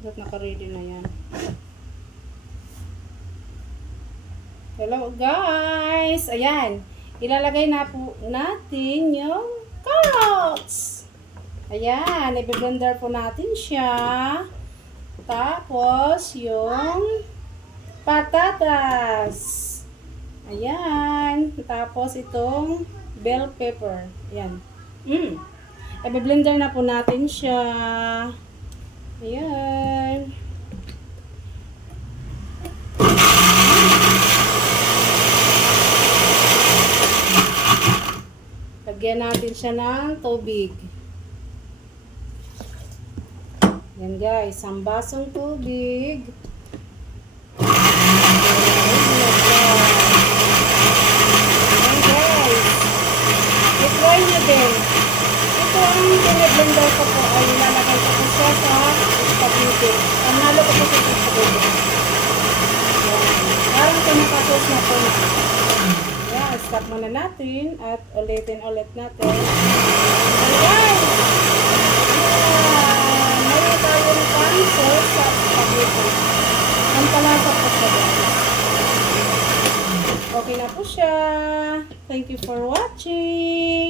Dapat naka-ready na yan. Hello guys! Ayan. Ilalagay na po natin yung carrots. Ayan. I-blender po natin siya. Tapos yung patatas. Ayan. Tapos itong bell pepper. Ayan. I-blender na po natin siya. Ayan. Lagyan natin siya ng tubig. Yan guys, isang basong tubig. Yan guys. I-try nyo din. Ito ang blender ko po ay ilalagay ko po siya sa spaghetti. Panalo ko po siya sa spaghetti. Parang pinakasos na po na. Ayan, stop muna natin at ulitin ulit natin. Ayan! Mayroon tayong pansol sa spaghetti. Ang palasa po siya guys. Okay na po siya. Thank you for watching.